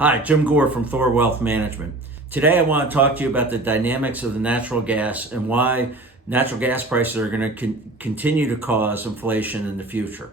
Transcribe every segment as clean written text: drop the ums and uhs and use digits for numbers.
Hi, Jim Gore from Thor Wealth Management. Today I want to talk to you about the dynamics of the natural gas and why natural gas prices are going to continue to cause inflation in the future.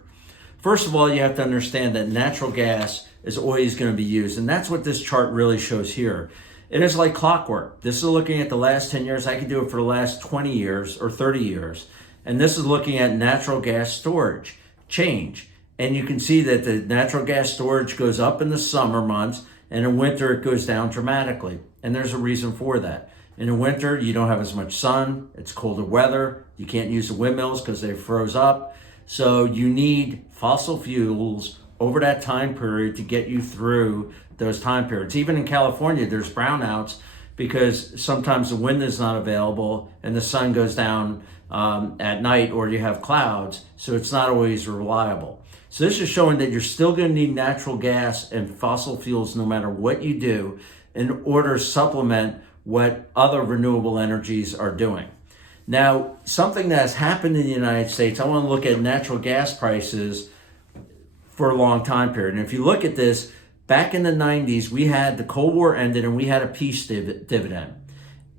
First of all, you have to understand that natural gas is always going to be used, and that's what this chart really shows here. It is like clockwork. This is looking at the last 10 years. I could do it for the last 20 years or 30 years. And this is looking at natural gas storage change. And you can see that the natural gas storage goes up in the summer months, and in winter it goes down dramatically. And there's a reason for that. In the winter, you don't have as much sun, it's colder weather, you can't use the windmills because they froze up. So you need fossil fuels over that time period to get you through those time periods. Even in California, there's brownouts because sometimes the wind is not available and the sun goes down at night, or you have clouds, so it's not always reliable. So this is showing that you're still going to need natural gas and fossil fuels no matter what you do in order to supplement what other renewable energies are doing. Now, something that has happened in the United States, I want to look at natural gas prices for a long time period. And if you look at this, back in the 90s, we had the Cold War ended and we had a peace dividend.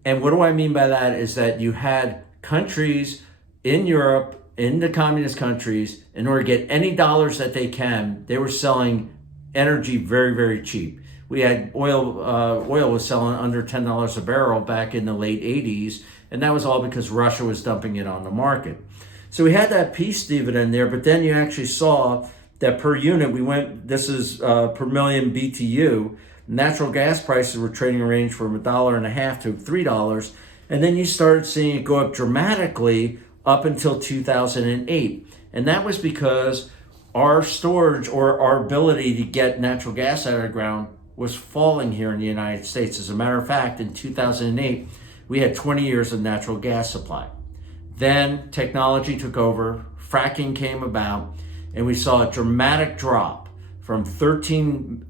And what do I mean by that is that you had countries in Europe, in the communist countries, in order to get any dollars that they can, they were selling energy very, very cheap. We had oil was selling under $10 a barrel back in the late 80s, and that was all because Russia was dumping it on the market. So we had that peace dividend there, but then you actually saw that per unit, this is per million BTU, natural gas prices were trading a range from $1.50 to $3, and then you started seeing it go up dramatically up until 2008. And that was because our storage, or our ability to get natural gas out of the ground, was falling here in the United States. As a matter of fact, in 2008, we had 20 years of natural gas supply. Then technology took over, fracking came about, and we saw a dramatic drop from $13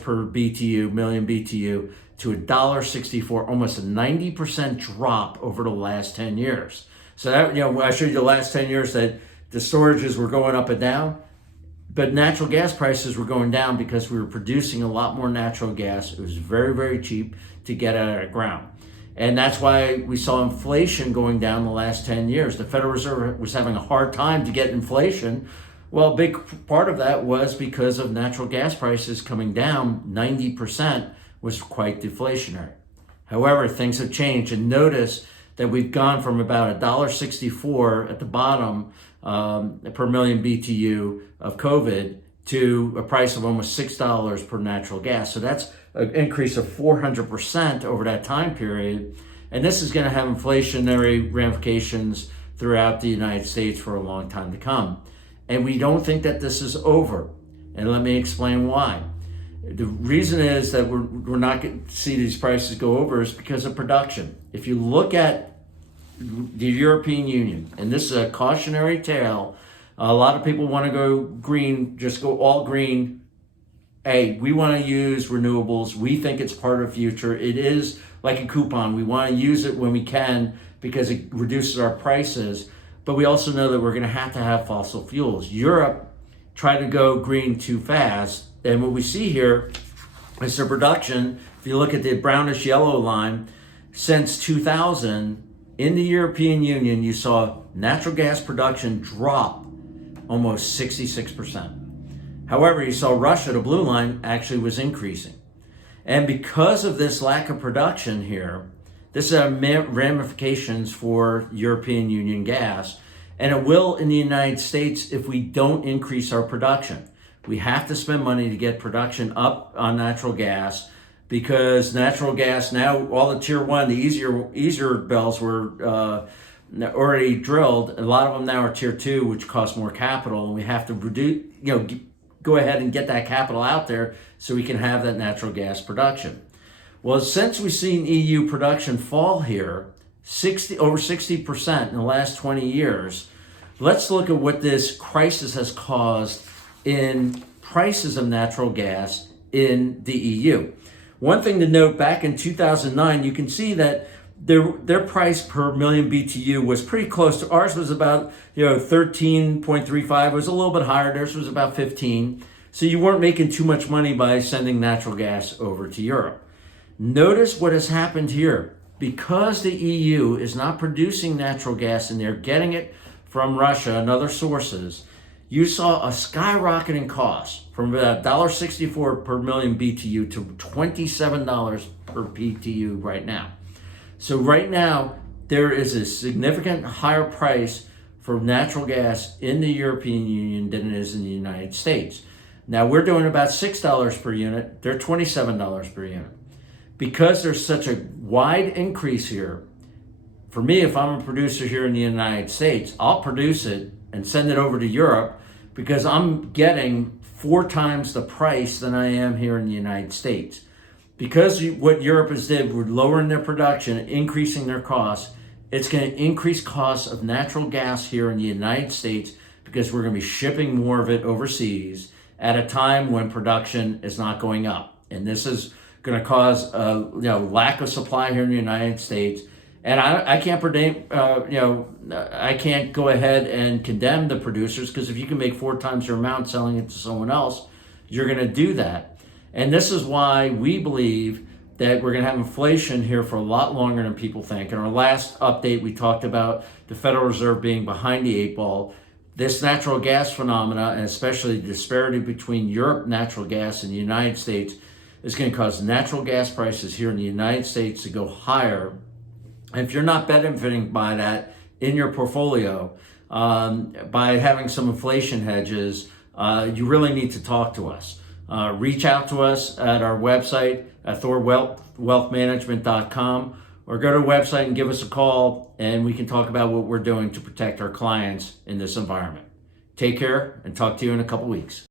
per BTU, million BTU, to $1.64, almost a 90% drop over the last 10 years. So that, I showed you the last 10 years that the storages were going up and down, but natural gas prices were going down because we were producing a lot more natural gas. It was very, very cheap to get out of the ground. And that's why we saw inflation going down the last 10 years. The Federal Reserve was having a hard time to get inflation. Well, a big part of that was because of natural gas prices coming down. 90% was quite deflationary. However, things have changed, and notice that we've gone from about $1.64 at the bottom per million BTU of COVID to a price of almost $6 per natural gas. So that's an increase of 400% over that time period. And this is going to have inflationary ramifications throughout the United States for a long time to come. And we don't think that this is over. And let me explain why. The reason is that we're not going to see these prices go over is because of production. If you look at the European Union, and this is a cautionary tale, a lot of people want to go green, just go all green. Hey, we want to use renewables. We think it's part of the future. It is like a coupon. We want to use it when we can because it reduces our prices. But we also know that we're going to have fossil fuels. Europe tried to go green too fast. And what we see here is the production. If you look at the brownish yellow line, since 2000, in the European Union, you saw natural gas production drop almost 66%. However, you saw Russia, the blue line, actually was increasing. And because of this lack of production here, this has ramifications for European Union gas, and it will in the United States if we don't increase our production. We have to spend money to get production up on natural gas, because natural gas now, all the tier one, the easier bells were already drilled. A lot of them now are tier two, which cost more capital, and we have to reduce, go ahead and get that capital out there so we can have that natural gas production. Well, since we've seen EU production fall here, over 60% in the last 20 years, let's look at what this crisis has caused in prices of natural gas in the EU. One thing to note, back in 2009, you can see that their price per million BTU was pretty close to ours. Was about 13.35. It was a little bit higher. Theirs was about 15. So you weren't making too much money by sending natural gas over to Europe. Notice what has happened here. Because the EU is not producing natural gas and they're getting it from Russia and other sources, you saw a skyrocketing cost from about $1.64 per million BTU to $27 per BTU right now. So right now, there is a significant higher price for natural gas in the European Union than it is in the United States. Now we're doing about $6 per unit, they're $27 per unit. Because there's such a wide increase here, for me, if I'm a producer here in the United States, I'll produce it and send it over to Europe because I'm getting 4 times the price than I am here in the United States. Because what Europe has did, we're lowering their production, increasing their costs, it's going to increase costs of natural gas here in the United States because we're going to be shipping more of it overseas at a time when production is not going up. And this is going to cause a lack of supply here in the United States. And I can't predict, I can't go ahead and condemn the producers because if you can make 4 times your amount selling it to someone else, you're going to do that. And this is why we believe that we're going to have inflation here for a lot longer than people think. In our last update, we talked about the Federal Reserve being behind the 8 ball. This natural gas phenomena, and especially the disparity between Europe natural gas and the United States, is going to cause natural gas prices here in the United States to go higher. And if you're not benefiting by that in your portfolio, by having some inflation hedges, you really need to talk to us. Reach out to us at our website at thorwealthmanagement.com, or go to our website and give us a call, and we can talk about what we're doing to protect our clients in this environment. Take care, and talk to you in a couple weeks.